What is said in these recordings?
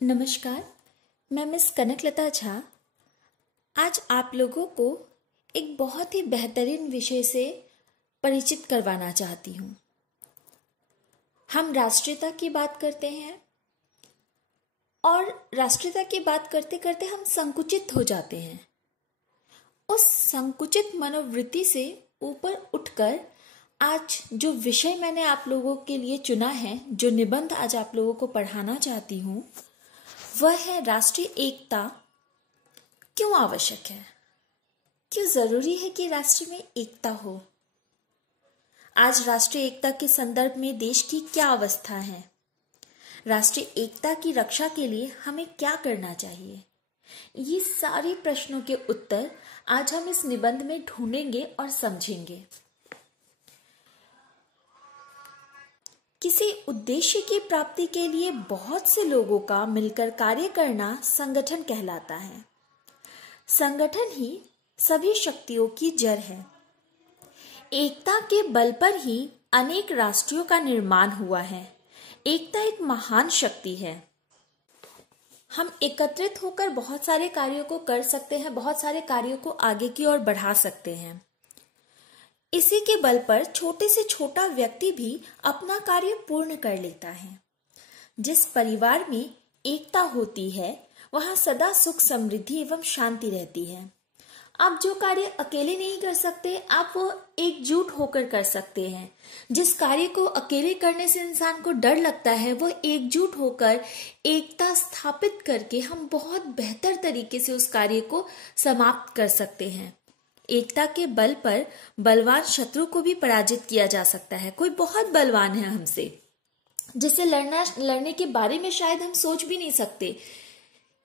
नमस्कार। मैं मिस कनकलता झा आज आप लोगों को एक बहुत ही बेहतरीन विषय से परिचित करवाना चाहती हूँ। हम राष्ट्रीयता की बात करते हैं और राष्ट्रीयता की बात करते करते हम संकुचित हो जाते हैं। उस संकुचित मनोवृत्ति से ऊपर उठकर आज जो विषय मैंने आप लोगों के लिए चुना है, जो निबंध आज आप लोगों को पढ़ाना चाहती हूँ, वह है राष्ट्रीय एकता क्यों आवश्यक है, क्यों जरूरी है कि राष्ट्र में एकता हो। आज राष्ट्रीय एकता के संदर्भ में देश की क्या अवस्था है, राष्ट्रीय एकता की रक्षा के लिए हमें क्या करना चाहिए, ये सारे प्रश्नों के उत्तर आज हम इस निबंध में ढूंढेंगे और समझेंगे। किसी उद्देश्य की प्राप्ति के लिए बहुत से लोगों का मिलकर कार्य करना संगठन कहलाता है। संगठन ही सभी शक्तियों की जड़ है। एकता के बल पर ही अनेक राष्ट्रों का निर्माण हुआ है। एकता एक महान शक्ति है। हम एकत्रित होकर बहुत सारे कार्यों को कर सकते हैं, बहुत सारे कार्यों को आगे की ओर बढ़ा सकते हैं। इसी के बल पर छोटे से छोटा व्यक्ति भी अपना कार्य पूर्ण कर लेता है। जिस परिवार में एकता होती है वहां सदा सुख, समृद्धि एवं शांति रहती है। आप जो कार्य अकेले नहीं कर सकते, आप वो एकजुट होकर कर सकते हैं। जिस कार्य को अकेले करने से इंसान को डर लगता है, वो एकजुट होकर एकता स्थापित करके हम बहुत बेहतर तरीके से उस कार्य को समाप्त कर सकते हैं। एकता के बल पर बलवान शत्रु को भी पराजित किया जा सकता है। कोई बहुत बलवान है हमसे, जिससे लड़ने के बारे में शायद हम सोच भी नहीं सकते,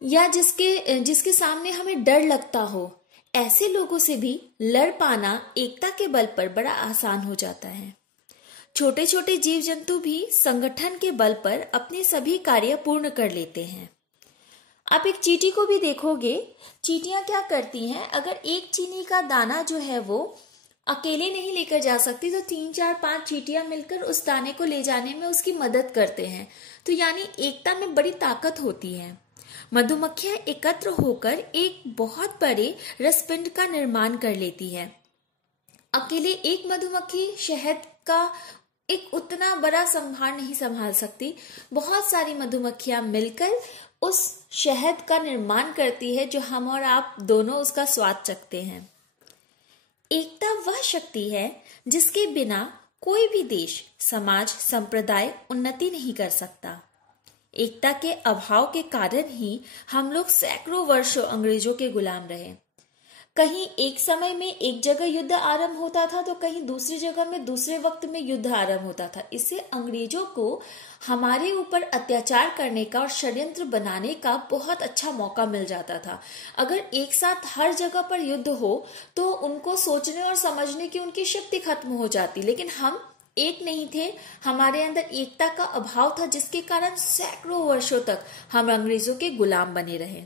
या जिसके सामने हमें डर लगता हो, ऐसे लोगों से भी लड़ पाना एकता के बल पर बड़ा आसान हो जाता है। छोटे छोटे जीव जंतु भी संगठन के बल पर अपने सभी कार्य पूर्ण कर लेते हैं। आप एक चींटी को भी देखोगे, चींटियां क्या करती हैं, अगर एक चीनी का दाना जो है वो अकेले नहीं लेकर जा सकती तो 3, 4, 5 चींटियां मिलकर उस दाने को ले जाने में उसकी मदद करते हैं। तो यानी एकता में बड़ी ताकत होती है। मधुमक्खियां एकत्र होकर एक बहुत बड़े रसपिंड का निर्माण कर लेती है। अकेले एक मधुमक्खी शहद का एक उतना बड़ा संभार नहीं संभाल सकती। बहुत सारी मधुमक्खियां मिलकर उस शहद का निर्माण करती है जो हम और आप दोनों उसका स्वाद चखते हैं। एकता वह शक्ति है जिसके बिना कोई भी देश, समाज, संप्रदाय उन्नति नहीं कर सकता। एकता के अभाव के कारण ही हम लोग सैकड़ों वर्षों अंग्रेजों के गुलाम रहे। कहीं एक समय में एक जगह युद्ध आरंभ होता था तो कहीं दूसरी जगह में दूसरे वक्त में युद्ध आरंभ होता था। इससे अंग्रेजों को हमारे ऊपर अत्याचार करने का और षड्यंत्र बनाने का बहुत अच्छा मौका मिल जाता था। अगर एक साथ हर जगह पर युद्ध हो तो उनको सोचने और समझने की उनकी शक्ति खत्म हो जाती। लेकिन हम एक नहीं थे, हमारे अंदर एकता का अभाव था, जिसके कारण सैकड़ों वर्षों तक हम अंग्रेजों के गुलाम बने रहे।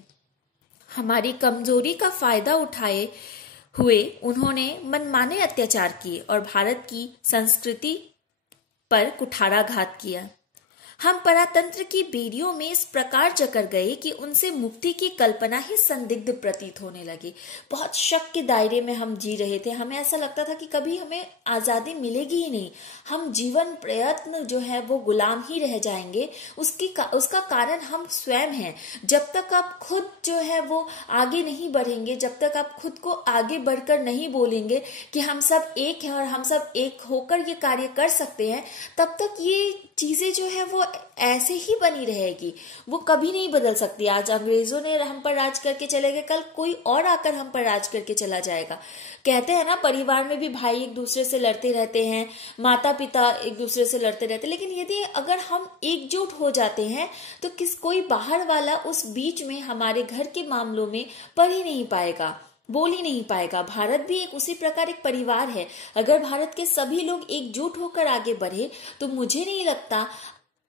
हमारी कमजोरी का फायदा उठाए हुए उन्होंने मनमाने अत्याचार किए और भारत की संस्कृति पर कुठाराघात किया। हम परातंत्र की बेड़ियों में इस प्रकार जकड़ गए कि उनसे मुक्ति की कल्पना ही संदिग्ध प्रतीत होने लगी। बहुत शक के दायरे में हम जी रहे थे। हमें ऐसा लगता था कि कभी हमें आजादी मिलेगी ही नहीं, हम जीवन प्रयत्न जो है वो गुलाम ही रह जाएंगे। उसका कारण हम स्वयं हैं। जब तक आप खुद जो है वो आगे नहीं बढ़ेंगे, जब तक आप खुद को आगे बढ़कर नहीं बोलेंगे कि हम सब एक हैं और हम सब एक होकर ये कार्य कर सकते हैं, तब तक ये चीजें जो है वो ऐसे ही बनी रहेगी, वो कभी नहीं बदल सकती। आज अंग्रेजों ने हम पर राज करके चले गए, कल कोई और आकर हम पर राज करके चला जाएगा। कहते हैं ना, परिवार में भी भाई एक दूसरे से लड़ते रहते हैं, माता पिता एक दूसरे से लड़ते रहते हैं, लेकिन यदि अगर हम एकजुट हो जाते हैं तो कोई बाहर वाला उस बीच में हमारे घर के मामलों में पड़ ही नहीं पाएगा, बोल ही नहीं पाएगा। भारत भी एक उसी प्रकार एक परिवार है। अगर भारत के सभी लोग एकजुट होकर आगे बढ़े तो मुझे नहीं लगता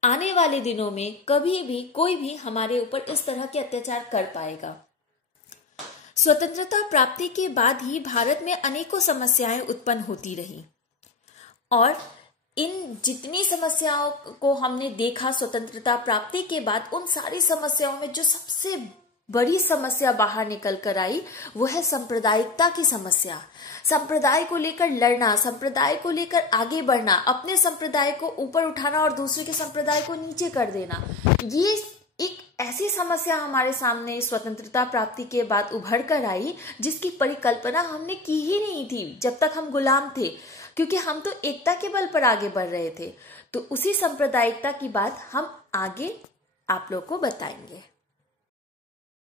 आने वाले दिनों में कभी भी कोई भी हमारे ऊपर इस तरह के अत्याचार कर पाएगा। स्वतंत्रता प्राप्ति के बाद ही भारत में अनेकों समस्याएं उत्पन्न होती रही और इन जितनी समस्याओं को हमने देखा स्वतंत्रता प्राप्ति के बाद, उन सारी समस्याओं में जो सबसे बड़ी समस्या बाहर निकल कर आई वो है सांप्रदायिकता की समस्या। संप्रदाय को लेकर लड़ना, संप्रदाय को लेकर आगे बढ़ना, अपने संप्रदाय को ऊपर उठाना और दूसरे के संप्रदाय को नीचे कर देना, ये एक ऐसी समस्या हमारे सामने स्वतंत्रता प्राप्ति के बाद उभर कर आई जिसकी परिकल्पना हमने की ही नहीं थी जब तक हम गुलाम थे, क्योंकि हम तो एकता के बल पर आगे बढ़ रहे थे। तो उसी सांप्रदायिकता की बात हम आगे आप लोग को बताएंगे।